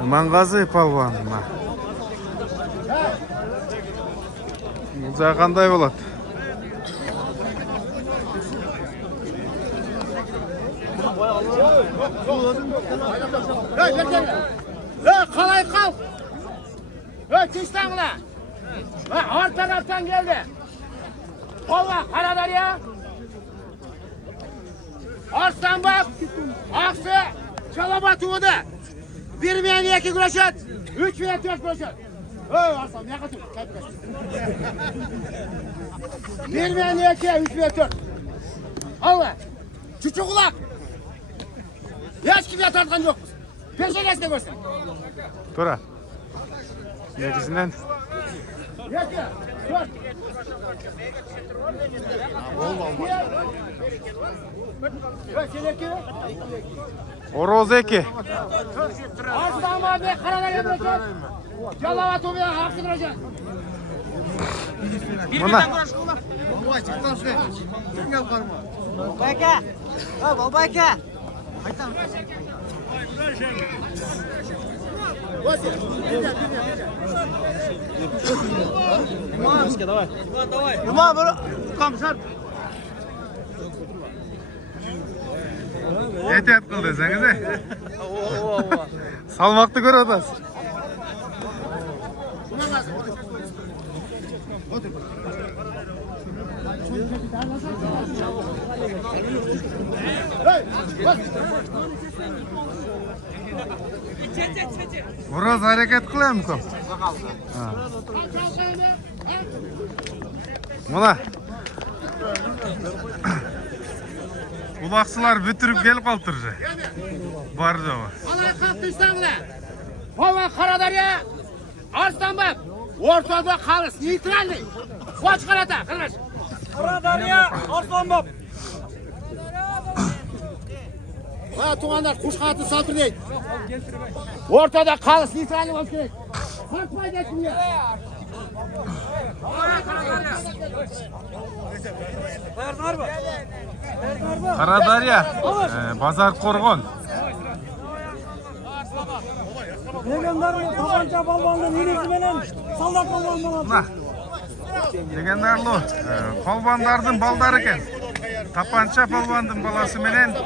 Иманғазы палуан. Бұл жағы қандай болады? Қалай қал? Тестаңғыла. Арттан келді. Қолға Қарадария. Арыстанбек. Ақсы. Жалаба туыды. 1 мен 2 күрешет. 3 мен 4 күрешет. Арыстан, мияқа тұр. 1 мен 2, 3 мен 4. Алға. Чүчі құлақ. Ешкімге тартқан жоқпыз. Пешенесіне көрсін. Тұра. Негізінен. 2, 4. Ороз еке. Арыстан бабе Қарадария күрешет. Жалаба туыды. Ақсы күрешет. Мұна. Болбайка! Болбайка! Қайтам. Иман, бір қамшар. Етет қыл десеңіз, салмақты көр отасыз. Ораз әрекет қылайым көп. Мұна. Ұлақсылар бүтіріп келіп қалтыр же. Бар жауы. Алай қақты ұстаңыла. Қолға Қарадария. Арыстанбек. Ортада қалыс. Нейтральный. Қуач қарата. Қырғаш. Қарадария, Арыстанбек. Туғандар құшқаты салтыр дейді. Ортада қалыс. Нейтральный болып керек. Қартпайды әкімге. Қарадария, базар қорғын. Легендарный тапанча балбанды негізіменен солдат балбан болады. Легендарлы балбандардың балдары екен. Тапанча балбандың баласы менен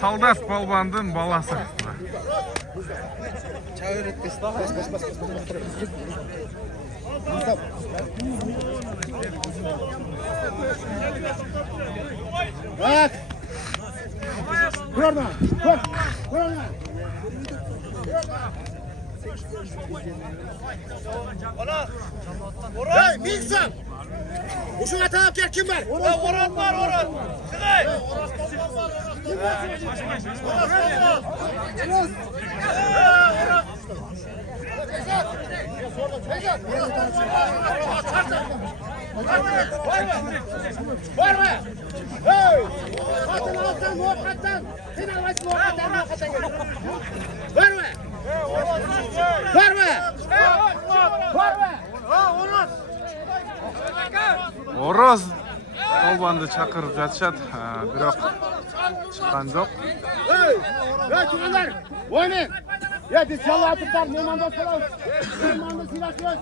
солдат балбандың баласы. Bak. Görme. Görme. Hey, Miksan. Uşuna taraf gel, kim var? Orhan var, Orhan. Çıkay. Var mı? Hey! Katın alttan, muhakkattan. Sen avaysın muhakkattan, muhakkattan gel. Var mı? Var mı? Var mı? Ороз балбанды чакырып жатышат, бирок чыккан жок. Ey! Ey tuğanlar! Oymayın! Ya biz çalı atıplar, mehmanda salalım. Mehmandı silahıyoruz.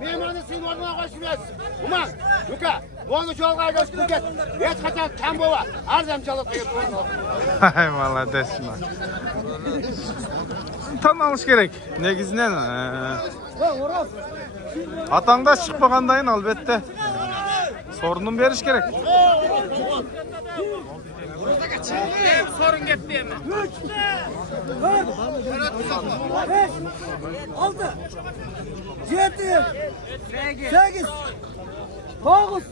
Mehmandı silahına koşmuyoruz. Uman, Luka, onu çalı kaydoş kuket. Et kaçak tam bova. Arzam çalı kıyıp oyunu. Ay молодец. Tan alış керек. Негизинен атаңда чыкпагандайын албетте sorunun бериш керек. Sorun gitti mi? 3, 4, 5, 6, 7, 8, 9,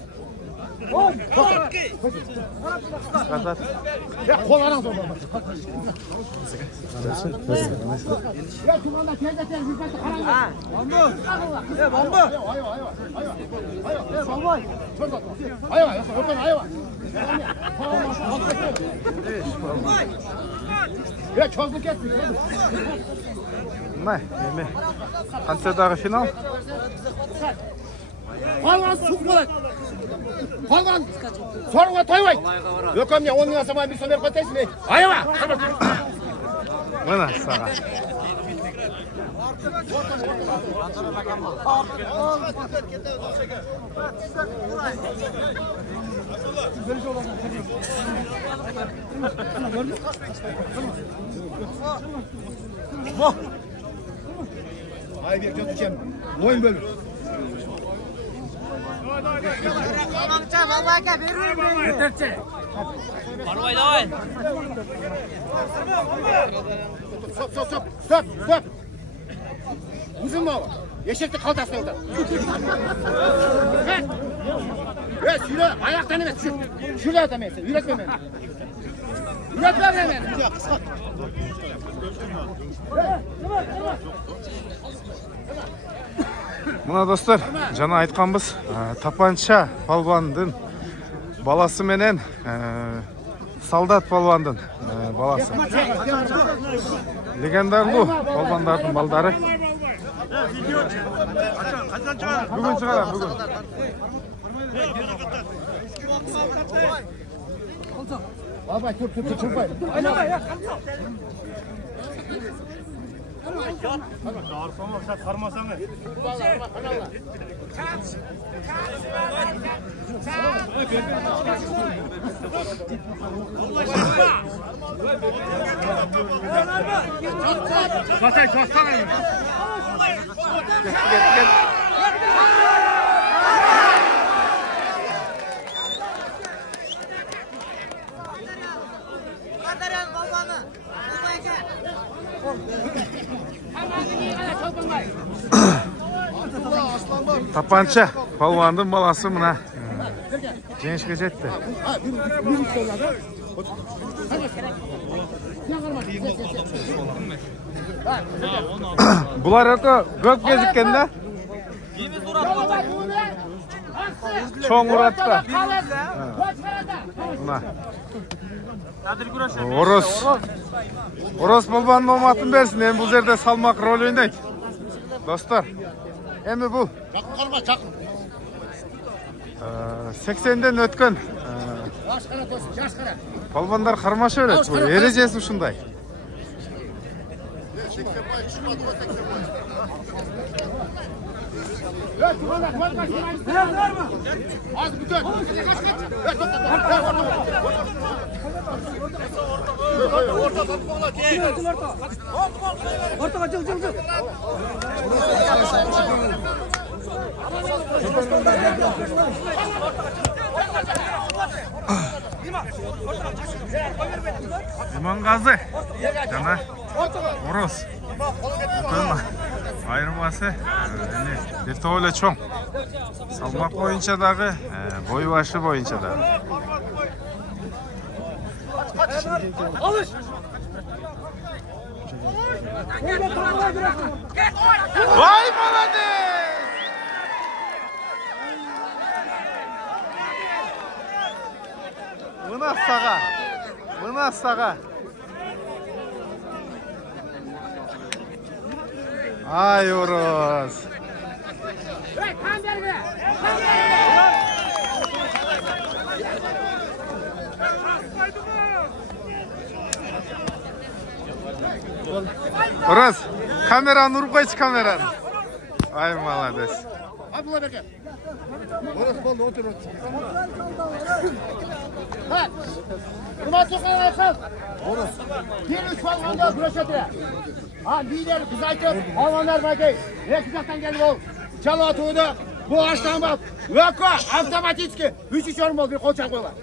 10. Ya kolana zor. Ya tuğanda teyze hizmeti karanlık. Ha, bambu. Ya bambu. Ya bambu. Ayva, öpen ayva. Ya çözlük ettik. Мына эме концерттагы финал. Қалған суық болады. Қалған сорға тойбайды. Өкем не, оның асамай бір сонер қотайсың. Айва! Мына сага. Ayberk götüreceğim. Oyun bölür. Parvay давай. Stop. Uzun mu o? Eşekli kaltasına otur. Şöyle ayaktan evet. Şöyle atamayasın. Üretme beni. Üretme beni. Mına dostlar, жана айтканбыз, Тапанча палбандын баласы менен Солдат палбандын баласы. Легендарлуу палбандардын балдары. Бүгүн чыгарам, бүгүн. Бабай, тур. Тапанча палбандын баласы мына жеңишке жетти. Булар өтө көп кезиккен да. Чоң уратта. Мына. Орос палбандын ооматын берсин. Эми бул жерде салмак роль ойнойт. Достор, эми бул 80ден өткөн палбандар кармаша берет. Бул эрежеси ушундай. Ortaga çık. Имангазы жана Орос айырмасы бир топ эле чоң. Салмак боюнча дагы, бой башы боюнча дагы. Alış. Vay молодец! Мына сага. Ай, Орос. Орос, камераны уруп койчу, камераны. Ай, молодец. Абдулла Берке. Орос болды, отыр. Hurmatli qonaqlar, Orus. Bir üç palvonda kurashadi. Lider biz aytib, palvonlar bakay. Ikki yoqdan kelib ol. Chala atuvdi. Bu ashdan bak. Vako avtomatik 3 o'rin bo'ldi, qo'lchaq qo'ylar.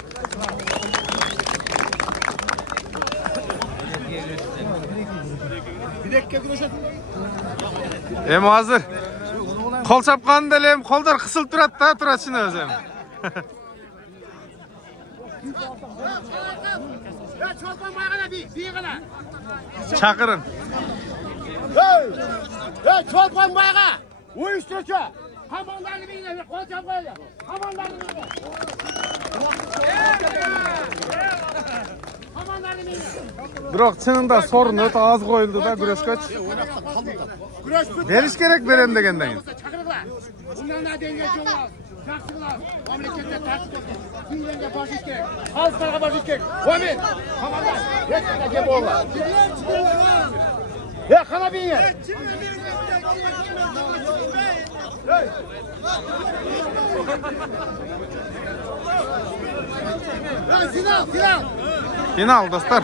Direkke kurashadi. Эми азыр кол чапканда эле колдор кысылып турат да, турачын өзүм. Çolpan bağına bir gana. Çakırın. Hey, çolpan bağı. Uyuşturucu. Hamanlarını bilin, koçam koyuyor. Hamanlarını bilin. Hamanlarını bilin. Бирок чынында сорун өтө аз коюлду да күрөшкөч. Бериш керек берем дегенден кийин. Çakırıklar. Bundan da denge çoğlar. Жақсылар, мемлекетте тәртіп болсын. Күндерге баш керек, халықтарға баш керек. Омен, командар, ешқандай кем болма. Qana beyin. Final. Final dostlar.